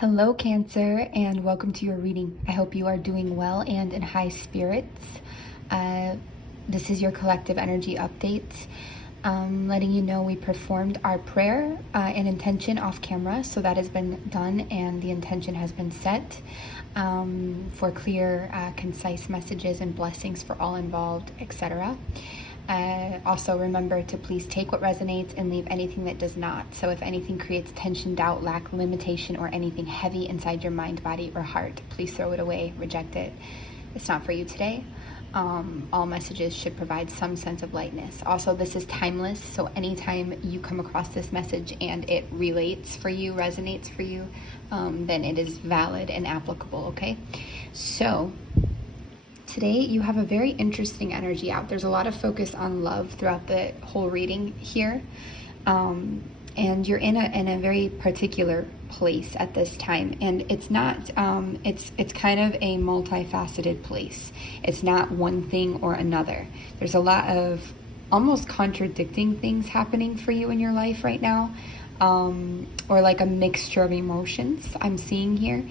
Hello, Cancer, and welcome to your reading. I hope you are doing well and in high spirits. This is your collective energy update. Letting you know we performed our prayer and intention off camera, so that has been done and the intention has been set for clear, concise messages and blessings for all involved, etc. Also remember to please take what resonates and leave anything that does not. So if anything creates tension, doubt, lack, limitation, or anything heavy inside your mind, body, or heart, please throw it away, reject it. It's not for you today. All messages should provide some sense of lightness. Also, this is timeless, so anytime you come across this message and it relates for you, resonates for you, then it is valid and applicable, okay? So today you have a very interesting energy out. There's a lot of focus on love throughout the whole reading here. And you're in a very particular place at this time. And it's not, it's kind of a multifaceted place. It's not one thing or another. There's a lot of almost contradicting things happening for you in your life right now. Or like a mixture of emotions I'm seeing here.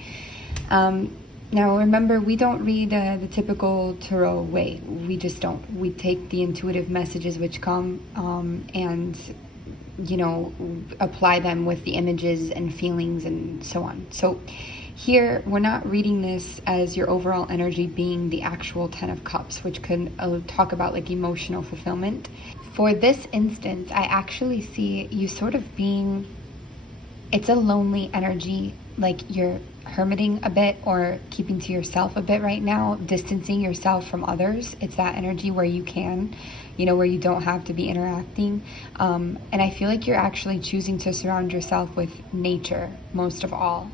Now, remember, we don't read the typical tarot way. We just don't. We take the intuitive messages which come and, apply them with the images and feelings and so on. So here, we're not reading this as your overall energy being the actual 10 of Cups, which can talk about like emotional fulfillment. For this instance, I actually see you sort of being, it's a lonely energy, like you're hermiting a bit or keeping to yourself a bit right now, distancing yourself from others. It's that energy where you can, where you don't have to be interacting. And I feel like you're actually choosing to surround yourself with nature most of all.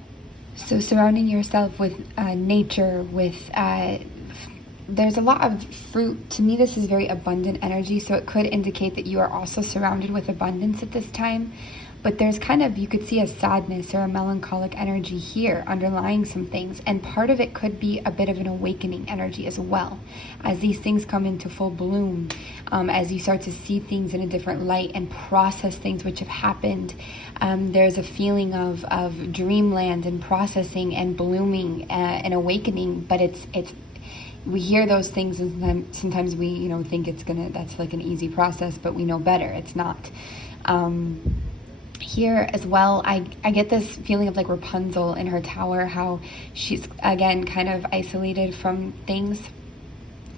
So surrounding yourself with nature, with there's a lot of fruit. To me, this is very abundant energy, so it could indicate that you are also surrounded with abundance at this time. But there's kind of, you could see a sadness or a melancholic energy here underlying some things. And part of it could be a bit of an awakening energy as well. As these things come into full bloom, as you start to see things in a different light and process things which have happened, there's a feeling of dreamland and processing and blooming and awakening. But it's we hear those things and sometimes we, think that's like an easy process, but we know better. It's not. Here as well, I get this feeling of like Rapunzel in her tower, how she's again kind of isolated from things,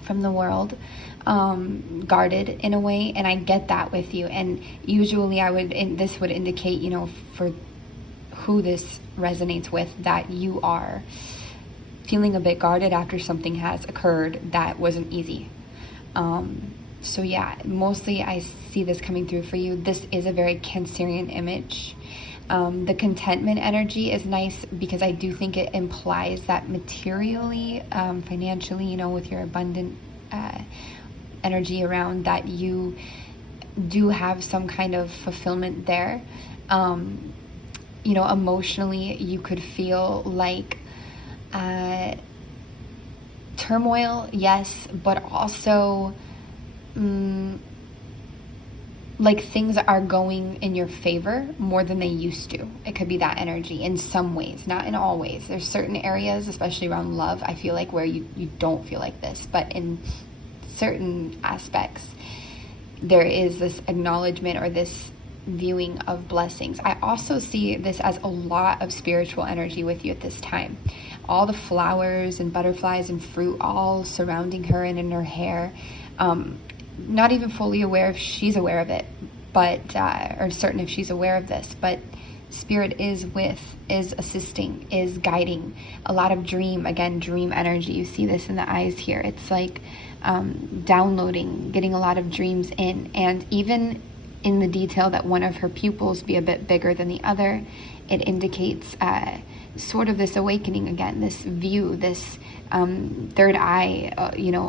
from the world, guarded in a way, and I get that with you. And usually this would indicate, for who this resonates with, that you are feeling a bit guarded after something has occurred that wasn't easy. So yeah, mostly I see this coming through for you. This is a very Cancerian image. The contentment energy is nice because I do think it implies that materially, financially, with your abundant energy around, that you do have some kind of fulfillment there. Emotionally, you could feel like turmoil, yes, but also like things are going in your favor more than they used to. It could be that energy in some ways, not in all ways. There's certain areas, especially around love, I feel like, where you don't feel like this, but in certain aspects there is this acknowledgement or this viewing of blessings. I also see this as a lot of spiritual energy with you at this time. All the flowers and butterflies and fruit all surrounding her and in her hair. Not even fully aware if she's aware of it, but or certain if she's aware of this, but Spirit is assisting, is guiding. A lot of dream energy. You see this in the eyes here. It's like downloading, getting a lot of dreams in, and even in the detail that one of her pupils be a bit bigger than the other, it indicates sort of this awakening again, this view, this third eye,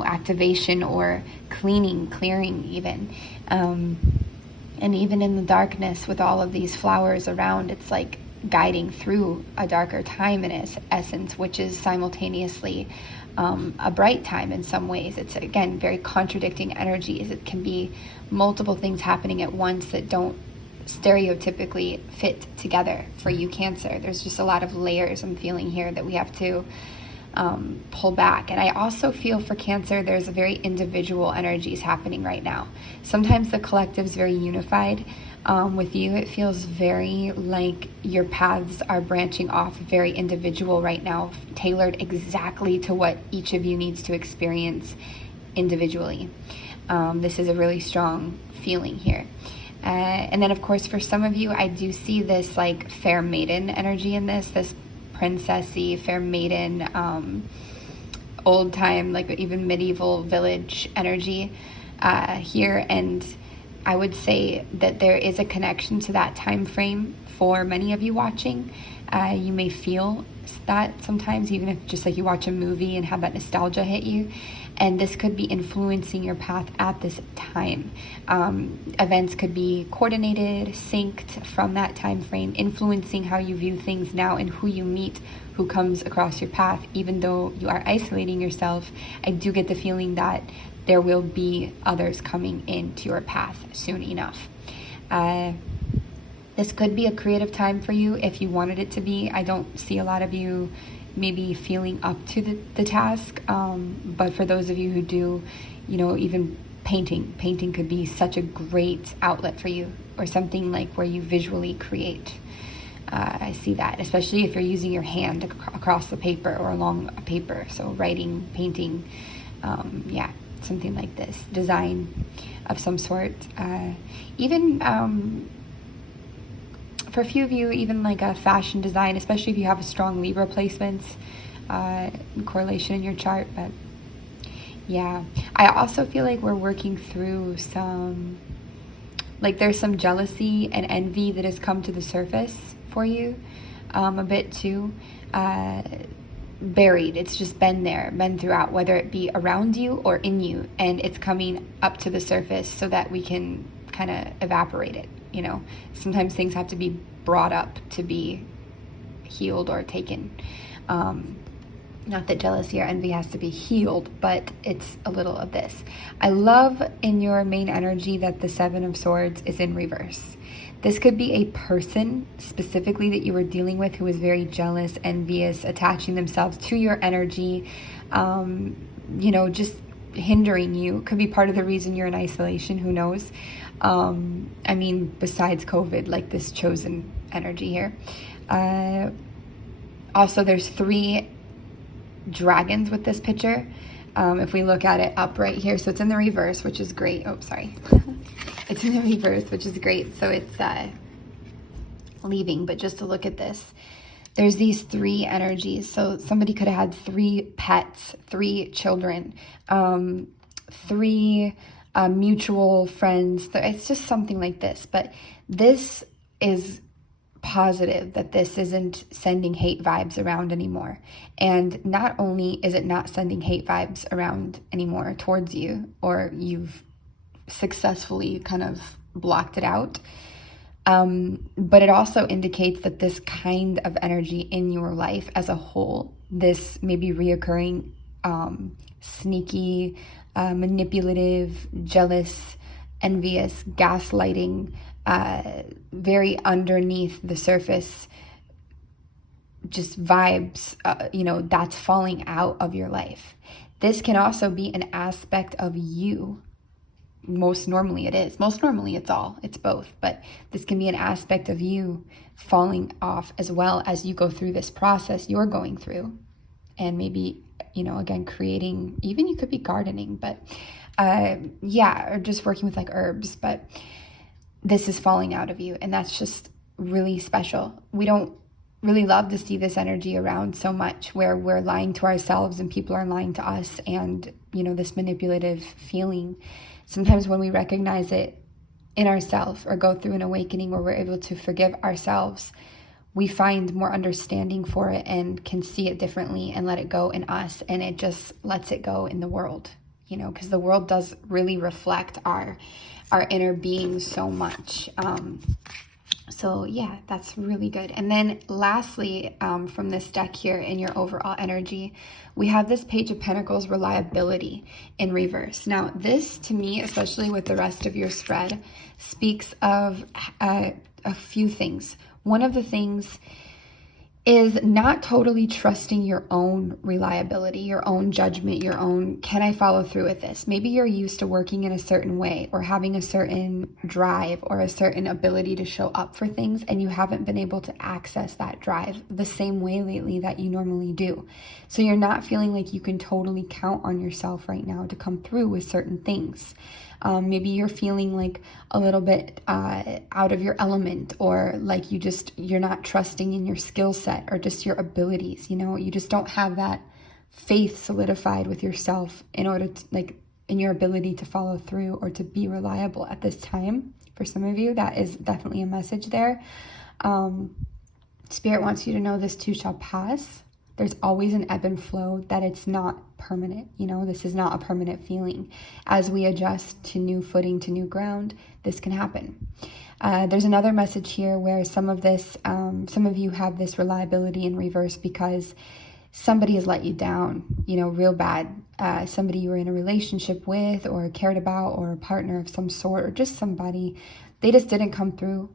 activation or clearing even. And even in the darkness with all of these flowers around, it's like guiding through a darker time in its essence, which is simultaneously a bright time in some ways. It's, again, very contradicting energies. It can be multiple things happening at once that don't stereotypically fit together for you, Cancer. There's just a lot of layers I'm feeling here that we have to pull back. And I also feel for Cancer, there's a very individual energies happening right now. Sometimes the collective is very unified. With you, it feels very like your paths are branching off, very individual right now, tailored exactly to what each of you needs to experience individually. This is a really strong feeling here. And then, of course, for some of you, I do see this like fair maiden energy in this princessy, fair maiden, old time, like even medieval village energy here. And I would say that there is a connection to that time frame for many of you watching. You may feel that sometimes, even if just like you watch a movie and have that nostalgia hit you. And this could be influencing your path at this time. Events could be coordinated, synced from that time frame, influencing how you view things now and who you meet, who comes across your path. Even though you are isolating yourself, I do get the feeling that there will be others coming into your path soon enough. This could be a creative time for you if you wanted it to be. I don't see a lot of you maybe feeling up to the task, but for those of you who do, even painting could be such a great outlet for you, or something like where you visually create. I see that, especially if you're using your hand across the paper or along a paper, so writing, painting, something like this, design of some sort. Even for a few of you, even like a fashion design, especially if you have a strong Libra placements, correlation in your chart. But yeah, I also feel like we're working through some, like there's some jealousy and envy that has come to the surface for you, a bit too, buried. It's just been there, been throughout, whether it be around you or in you, and it's coming up to the surface so that we can kind of evaporate it. Sometimes things have to be brought up to be healed or taken. Not that jealousy or envy has to be healed, but it's a little of this. I love in your main energy that the Seven of Swords is in reverse. This could be a person specifically that you were dealing with who is very jealous, envious, attaching themselves to your energy, just hindering you. Could be part of the reason you're in isolation, who knows? Besides COVID, like this chosen energy here. Also, there's 3 dragons with this picture. If we look at it up right here, so it's in the reverse, which is great. Oh, sorry. It's in the reverse, which is great. So it's leaving, but just to look at this, there's these 3 energies. So somebody could have had 3 pets, 3 children, 3 mutual friends. It's just something like this. But this is positive that this isn't sending hate vibes around anymore. And not only is it not sending hate vibes around anymore towards you, or you've successfully kind of blocked it out, but it also indicates that this kind of energy in your life as a whole, this maybe reoccurring, sneaky, manipulative, jealous, envious, gaslighting, very underneath the surface, just vibes, that's falling out of your life. This can also be an aspect of you. Most normally it is. Most normally it's both, but this can be an aspect of you falling off as well as you go through this process you're going through. And maybe, again, creating, even you could be gardening, but or just working with like herbs, but this is falling out of you, and that's just really special. We don't really love to see this energy around so much, where we're lying to ourselves and people are lying to us, and this manipulative feeling. Sometimes when we recognize it in ourselves or go through an awakening where we're able to forgive ourselves, we find more understanding for it and can see it differently and let it go in us, and it just lets it go in the world, because the world does really reflect our inner being so much. So yeah, that's really good. And then lastly, from this deck here in your overall energy, we have this Page of Pentacles, reliability in reverse. Now this, to me, especially with the rest of your spread, speaks of a few things. One of the things is not totally trusting your own reliability, your own judgment, your own, can I follow through with this? Maybe you're used to working in a certain way or having a certain drive or a certain ability to show up for things, and you haven't been able to access that drive the same way lately that you normally do. So you're not feeling like you can totally count on yourself right now to come through with certain things. Maybe you're feeling like a little bit out of your element, or like you're not trusting in your skill set or just your abilities. You just don't have that faith solidified with yourself in order to, like, in your ability to follow through or to be reliable at this time. For some of you, that is definitely a message there. Spirit wants you to know this too shall pass. There's always an ebb and flow, that it's not permanent. This is not a permanent feeling. As we adjust to new footing, to new ground, this can happen. There's another message here where some of you have this reliability in reverse because somebody has let you down, real bad. Somebody you were in a relationship with or cared about, or a partner of some sort, or just somebody, they just didn't come through.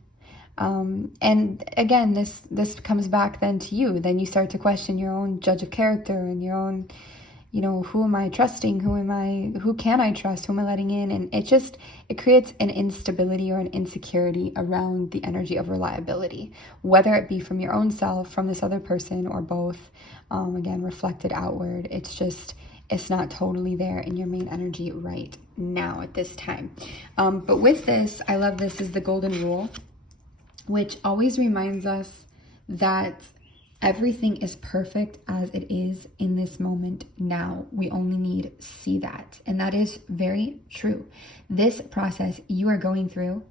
And again, this comes back then to you. Then you start to question your own judge of character and your own, who am I trusting? Who can I trust? Who am I letting in? And it creates an instability or an insecurity around the energy of reliability, whether it be from your own self, from this other person, or both. Again, reflected outward. It's not totally there in your main energy right now at this time. But with this, I love this is the golden rule, which always reminds us that everything is perfect as it is in this moment now. We only need to see that. And that is very true. This process you are going through,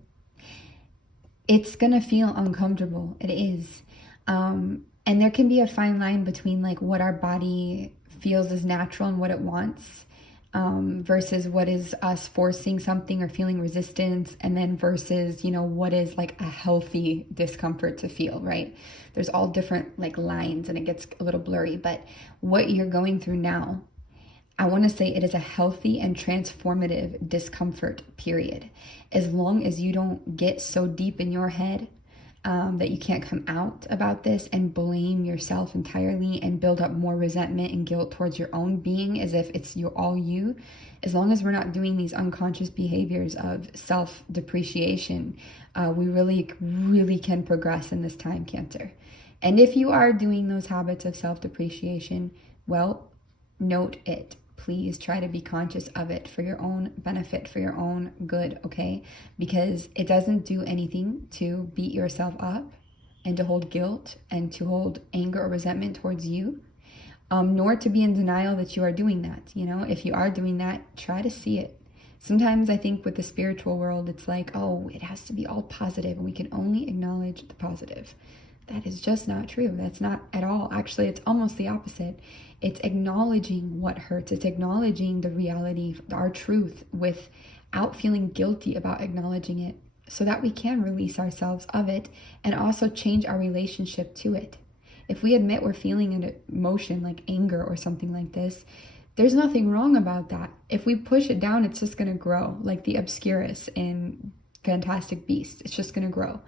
it's going to feel uncomfortable. It is. And there can be a fine line between like what our body feels is natural and what it wants, versus what is us forcing something or feeling resistance, and then versus, what is like a healthy discomfort to feel, right? There's all different like lines and it gets a little blurry, but what you're going through now, I want to say it is a healthy and transformative discomfort period. As long as you don't get so deep in your head that you can't come out about this and blame yourself entirely and build up more resentment and guilt towards your own being as if it's all you. As long as we're not doing these unconscious behaviors of self-depreciation, we really, really can progress in this time, Cancer. And if you are doing those habits of self-depreciation, well, note it. Please try to be conscious of it for your own benefit, for your own good, okay? Because it doesn't do anything to beat yourself up and to hold guilt and to hold anger or resentment towards you, nor to be in denial that you are doing that. If you are doing that, try to see it. Sometimes I think with the spiritual world, it's like, oh, it has to be all positive and we can only acknowledge the positive. That is just not true. That's not at all. Actually, it's almost the opposite. It's acknowledging what hurts. It's acknowledging the reality, our truth, without feeling guilty about acknowledging it, so that we can release ourselves of it and also change our relationship to it. If we admit we're feeling an emotion like anger or something like this, there's nothing wrong about that. If we push it down, it's just going to grow, like the Obscurus in Fantastic Beasts. It's just going to grow.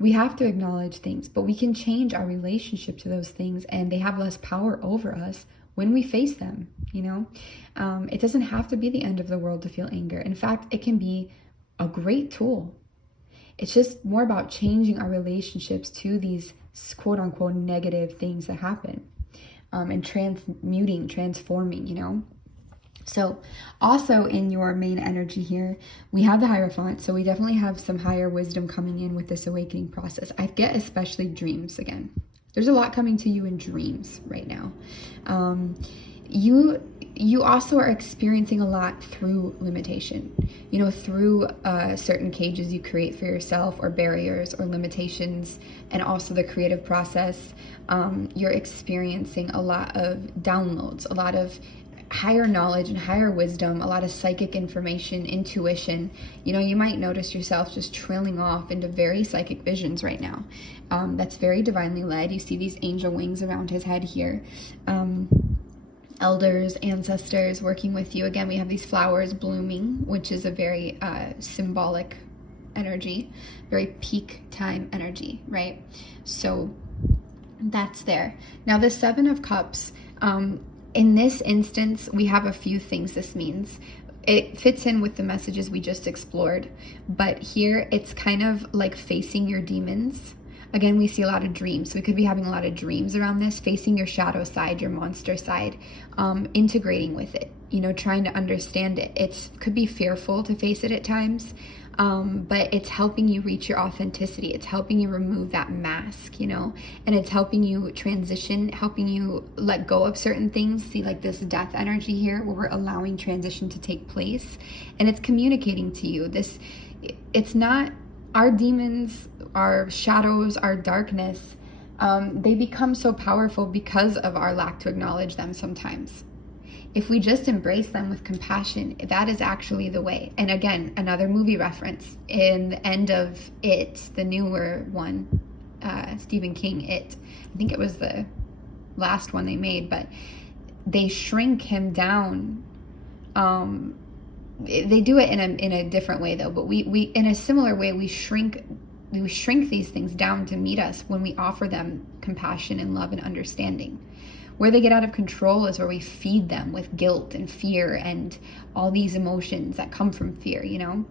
We have to acknowledge things, but we can change our relationship to those things, and they have less power over us when we face them. It doesn't have to be the end of the world to feel anger. In fact, it can be a great tool. It's just more about changing our relationships to these quote unquote negative things that happen, and transforming. So also in your main energy here, we have the Hierophant. So we definitely have some higher wisdom coming in with this awakening process. I get especially dreams again. There's a lot coming to you in dreams right now. You also are experiencing a lot through limitation, through certain cages you create for yourself, or barriers or limitations, and also the creative process. You're experiencing a lot of downloads, a lot of higher knowledge and higher wisdom, a lot of psychic information, intuition. You know, you might notice yourself just trailing off into very psychic visions right now. That's very divinely led. You see these angel wings around his head here. Elders, ancestors working with you. Again, we have these flowers blooming, which is a very symbolic energy, very peak time energy, right? So that's there. Now the Seven of Cups, in this instance, we have a few things this means. It fits in with the messages we just explored, but here it's kind of like facing your demons. Again, we see a lot of dreams. So we could be having a lot of dreams around this, facing your shadow side, your monster side, integrating with it, you know, trying to understand it. It could be fearful to face it at times, but it's helping you reach your authenticity. It's helping you remove that mask, you know, and it's helping you transition, helping you let go of certain things. See, like this death energy here, where we're allowing transition to take place, and it's communicating to you this. It's not our demons, our shadows, our darkness. They become so powerful because of our lack to acknowledge them sometimes. If we just embrace them with compassion, that is actually the way. And again, another movie reference in the end of It, the newer one, Stephen King, It. I think it was the last one they made, but they shrink him down. They do it in a different way though, but we in a similar way, we shrink these things down to meet us when we offer them compassion and love and understanding. Where they get out of control is where we feed them with guilt and fear and all these emotions that come from fear, you know?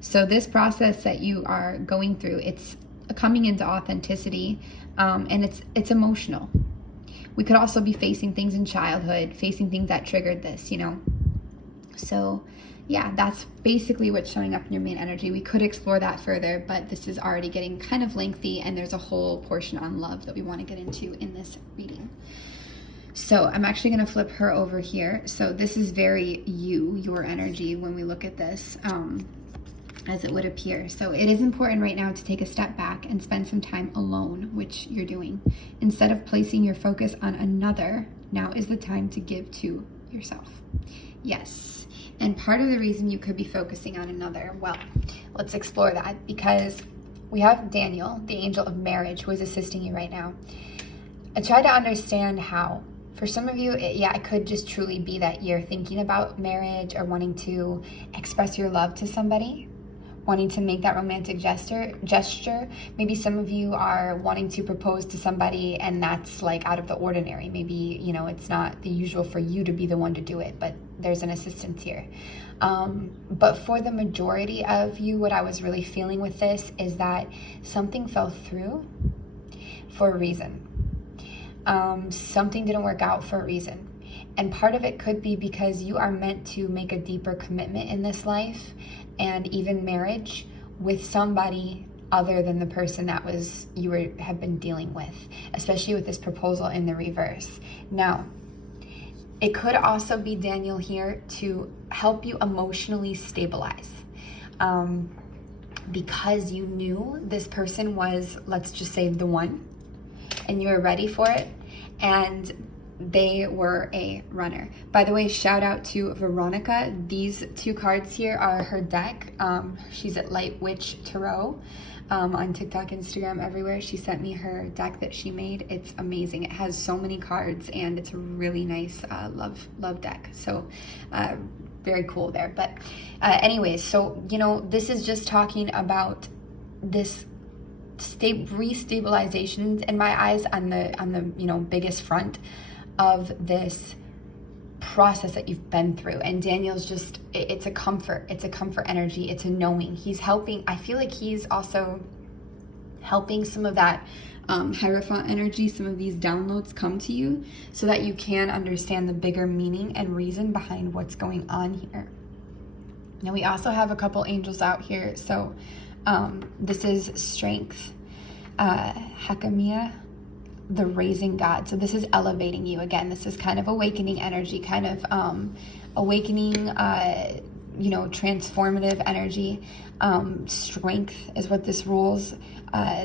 So this process that you are going through, it's coming into authenticity, and it's emotional. We could also be facing things in childhood, facing things that triggered this, you know? So yeah, that's basically what's showing up in your main energy. We could explore that further, but this is already getting kind of lengthy, and there's a whole portion on love that we want to get into in this reading. So I'm actually going to flip her over here. So this is very your energy when we look at this, as it would appear. So it is important right now to take a step back and spend some time alone, which you're doing. Instead of placing your focus on another, now is the time to give to yourself. Yes. And part of the reason you could be focusing on another, well, let's explore that, because we have Daniel, the angel of marriage, who is assisting you right now. I try to understand how. For some of you, it could just truly be that you're thinking about marriage or wanting to express your love to somebody, wanting to make that romantic gesture. Maybe some of you are wanting to propose to somebody, and that's like out of the ordinary. Maybe, you know, it's not the usual for you to be the one to do it, but there's an assistance here. But for the majority of you, what I was really feeling with this is that something fell through for a reason. Something didn't work out for a reason. And part of it could be because you are meant to make a deeper commitment in this life, and even marriage, with somebody other than the person that have been dealing with, especially with this proposal in the reverse. Now, it could also be Daniel here to help you emotionally stabilize. Because you knew this person was, let's just say, the one, and you were ready for it, and they were a runner. By the way, shout out to Veronica. These two cards here are her deck. She's at Light Witch Tarot on TikTok, Instagram, everywhere. She sent me her deck that she made. It's amazing. It has so many cards, and it's a really nice love deck. So very cool there. But anyways, so, you know, this is just talking about this restabilization in my eyes on the you know, biggest front of this process that you've been through. And Daniel's just, it's a comfort energy. It's a knowing. He's helping. I feel like he's also helping some of that Hierophant energy, some of these downloads come to you so that you can understand the bigger meaning and reason behind what's going on here. Now we also have a couple angels out here. So this is strength, Hakamiah, the raising God. So this is elevating you. Again, this is kind of awakening energy, kind of awakening transformative energy. Strength is what this rules.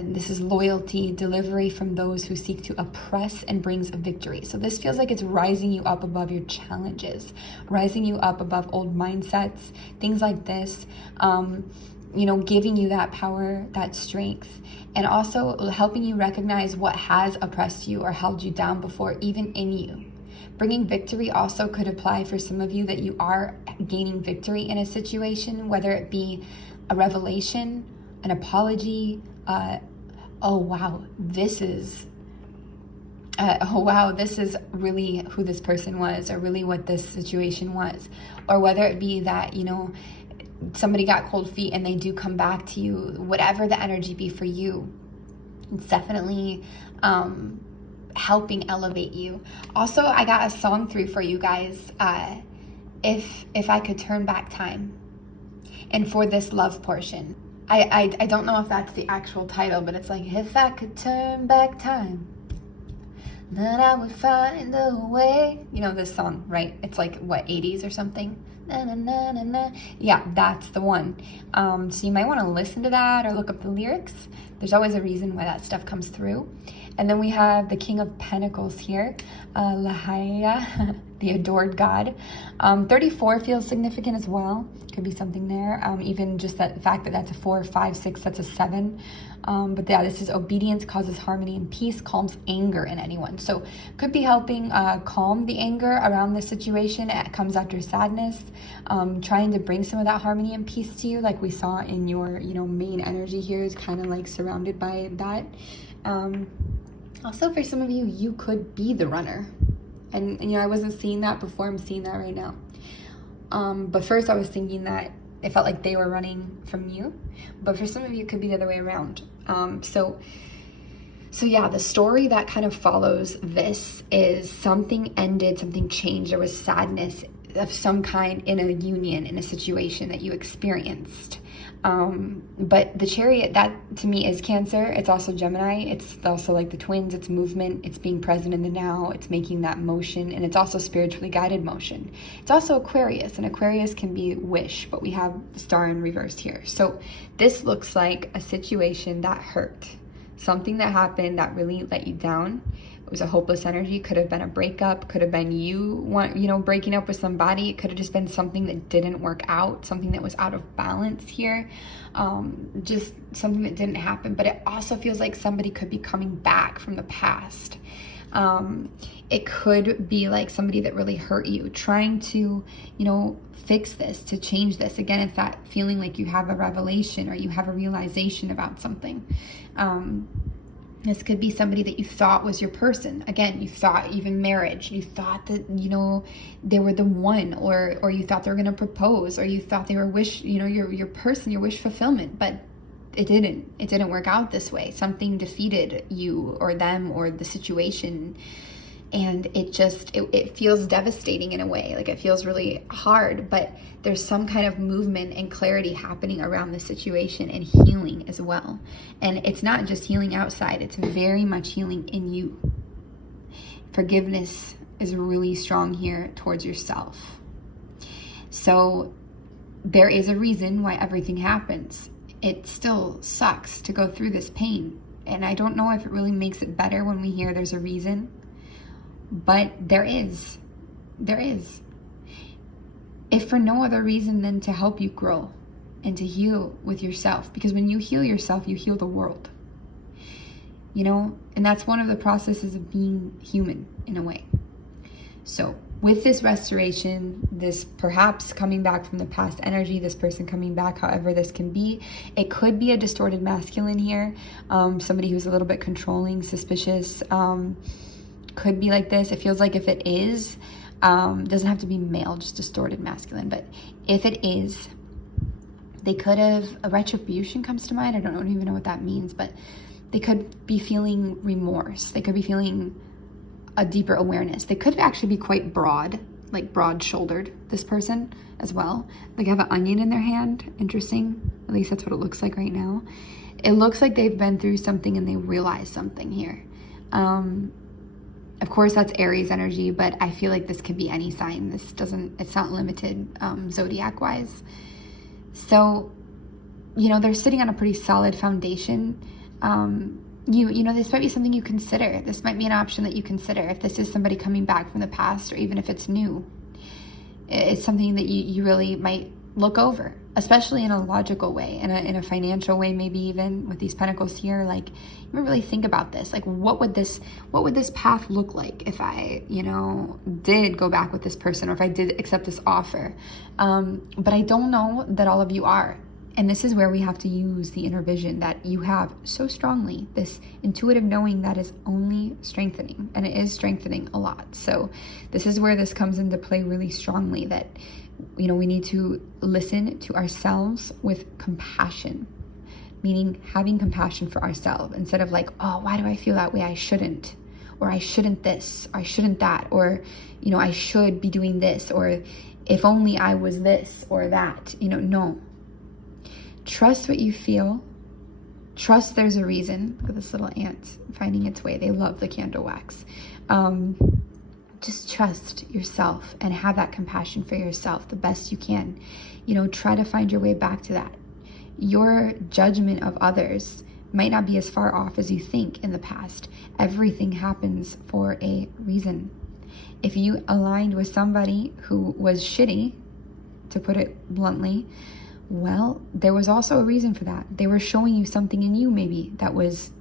This is loyalty, delivery from those who seek to oppress, and brings a victory. So this feels like it's rising you up above your challenges, rising you up above old mindsets, things like this. Giving you that power, that strength, and also helping you recognize what has oppressed you or held you down before, even in you. Bringing victory also could apply for some of you that you are gaining victory in a situation, whether it be a revelation, an apology, oh wow, this is really who this person was, or really what this situation was. Or whether it be that, somebody got cold feet and they do come back to you, whatever the energy be for you, it's definitely helping elevate you. Also, I got a song through for you guys, if I could turn back time. And for this love portion, I don't know if that's the actual title, but it's like, if I could turn back time, then I would find a way. This song, right? It's like, what, 80s or something? Na, na, na, na, na. Yeah, that's the one. So you might want to listen to that or look up the lyrics. There's always a reason why that stuff comes through. And then we have the King of Pentacles here, Lahaya, the adored God. 34 feels significant as well. Could be something there. Even just that fact that that's a 4, 5, 6, that's a 7. But yeah, this is obedience causes harmony and peace, calms anger in anyone. So could be helping calm the anger around this situation. It comes after sadness, trying to bring some of that harmony and peace to you, like we saw in your, main energy here is kind of like surrounded by that. Also, for some of you, you could be the runner. And, I wasn't seeing that before. I'm seeing that right now. But first I was thinking that it felt like they were running from you. But for some of you, it could be the other way around. So yeah, the story that kind of follows this is something ended, something changed. There was sadness of some kind in a union, in a situation that you experienced. But the Chariot, that to me is Cancer. It's also Gemini. It's also like the twins. It's movement. It's being present in the now. It's making that motion. And it's also spiritually guided motion. It's also Aquarius. And Aquarius can be wish, but we have the star in reverse here. So this looks like a situation that hurt. Something that happened that really let you down. It was a hopeless energy. Could have been a breakup. Could have been you breaking up with somebody. It could have just been something that didn't work out. Something that was out of balance here. Just something that didn't happen. But it also feels like somebody could be coming back from the past. It could be like somebody that really hurt you, trying to, fix this, to change this. Again, it's that feeling like you have a revelation or you have a realization about something. This could be somebody that you thought was your person. Again, you thought even marriage. You thought that, they were the one, or you thought they were going to propose, or you thought they were your person, your wish fulfillment. But it didn't work out this way. Something defeated you or them or the situation. And it feels devastating in a way. Like, it feels really hard, but there's some kind of movement and clarity happening around the situation, and healing as well. And it's not just healing outside, it's very much healing in you. Forgiveness is really strong here towards yourself. So there is a reason why everything happens. It still sucks to go through this pain. And I don't know if it really makes it better when we hear there's a reason. But there is. If for no other reason than to help you grow and to heal with yourself. Because when you heal yourself, you heal the world. And that's one of the processes of being human in a way. So with this restoration, this perhaps coming back from the past energy, this person coming back, however this can be, it could be a distorted masculine here. Somebody who's a little bit controlling, suspicious, could be like this. It feels like if it is, doesn't have to be male, just distorted masculine, but if it is, they could have, a retribution comes to mind. I don't even know what that means, but they could be feeling remorse. They could be feeling a deeper awareness. They could actually be quite broad, like broad-shouldered, this person as well. Like, have an onion in their hand. Interesting. At least that's what it looks like right now. It looks like they've been through something and they realize something here. Of course, that's Aries energy, but I feel like this could be any sign. It's not limited zodiac wise. So, you know, they're sitting on a pretty solid foundation. You know, this might be something you consider. This might be an option that you consider if this is somebody coming back from the past, or even if it's new. It's something that you really might look over, especially in a logical way, in a financial way, maybe even with these pentacles here. Like, you might really think about this. Like, what would this path look like if I, you know, did go back with this person, or if I did accept this offer? But I don't know that all of you are. And this is where we have to use the inner vision that you have so strongly, this intuitive knowing that is only strengthening, and it is strengthening a lot. So this is where this comes into play really strongly, that, you know, we need to listen to ourselves with compassion, meaning having compassion for ourselves instead of like, oh, why do I feel that way? I shouldn't, or I shouldn't this, or I shouldn't that, or, you know, I should be doing this, or if only I was this or that, you know, no. Trust what you feel. Trust there's a reason. Look at this little ant finding its way. They love the candle wax. Just trust yourself and have that compassion for yourself the best you can. You know, try to find your way back to that. Your judgment of others might not be as far off as you think in the past. Everything happens for a reason. If you aligned with somebody who was shitty, to put it bluntly, well, there was also a reason for that. They were showing you something in you maybe that was,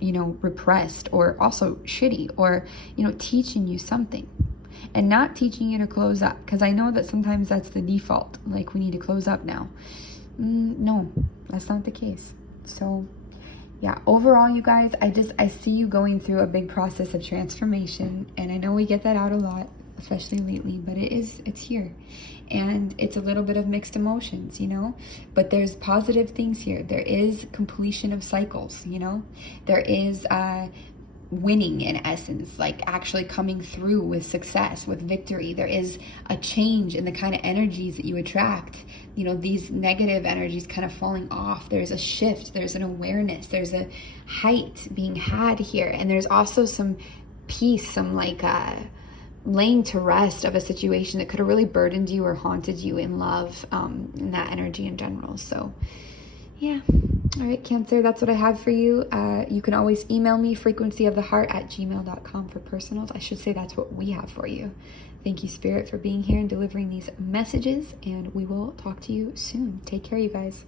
you know, repressed, or also shitty, or, you know, teaching you something, and not teaching you to close up. Because I know that sometimes that's the default. Like, we need to close up now. No, that's not the case. So yeah, overall, you guys, I see you going through a big process of transformation. And I know we get that out a lot, especially lately, but it's here. And it's a little bit of mixed emotions, you know, but there's positive things here. There is completion of cycles, you know, there is winning in essence, like actually coming through with success, with victory. There is a change in the kind of energies that you attract, you know, these negative energies kind of falling off. There's a shift, there's an awareness, there's a height being had here. And there's also some peace, some like laying to rest of a situation that could have really burdened you or haunted you in love, in that energy in general. So yeah. All right, Cancer, that's what I have for you. You can always email me, frequencyoftheheart@gmail.com, for personals. I should say that's what we have for you. Thank you, Spirit, for being here and delivering these messages, and we will talk to you soon. Take care, you guys.